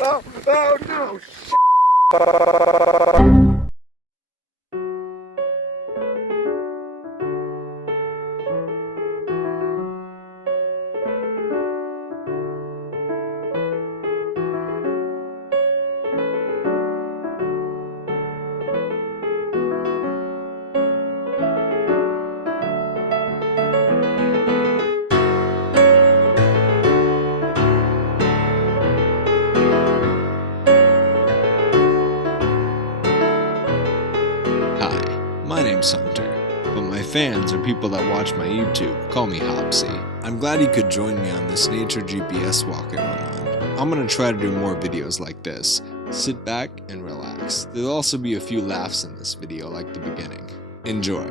Oh, oh no! My name's Hunter, but my fans or people that watch my YouTube call me Hopsy. I'm glad you could join me on this nature G.P.S. walk I went on. I'm gonna try to do more videos like this. Sit back and relax. There'll also be a few laughs in this video like the beginning. Enjoy.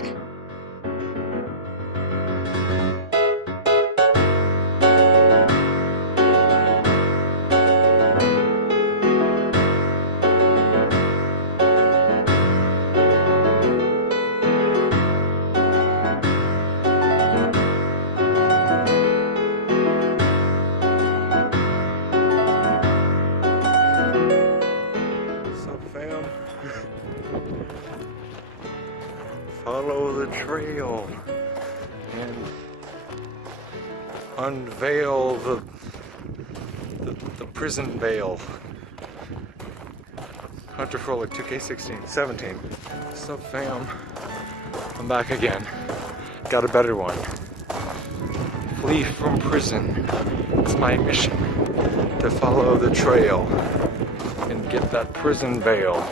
Follow the trail and unveil the prison veil. Hunter Frolic 2K17. What's up, fam? I'm back again. Got a better one. Flee from prison. It's my mission to follow the trail and get that prison veil.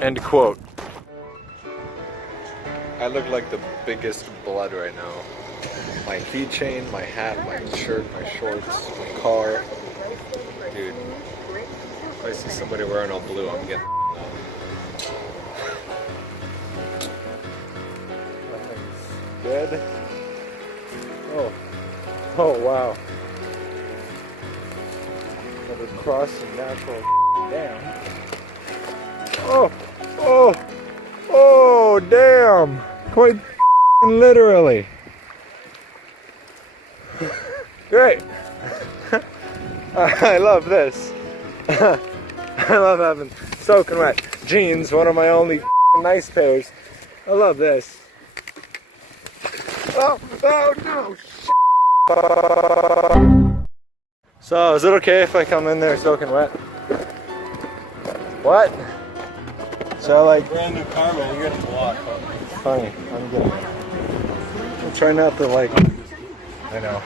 End quote. I look like the biggest blood right now. My keychain, my hat, my shirt, my shorts, my car. Dude, if I see somebody wearing all blue, I'm getting Nothing's dead. Oh wow. Another crossing natural dam. Oh damn. Quite literally. Great. I love this. I love having soaking wet jeans, one of my only nice pairs. I love this. Oh no. So, is it okay if I come in there soaking wet? What? So Brand new car, man, you got to walk. Funny, I'm trying not to I know.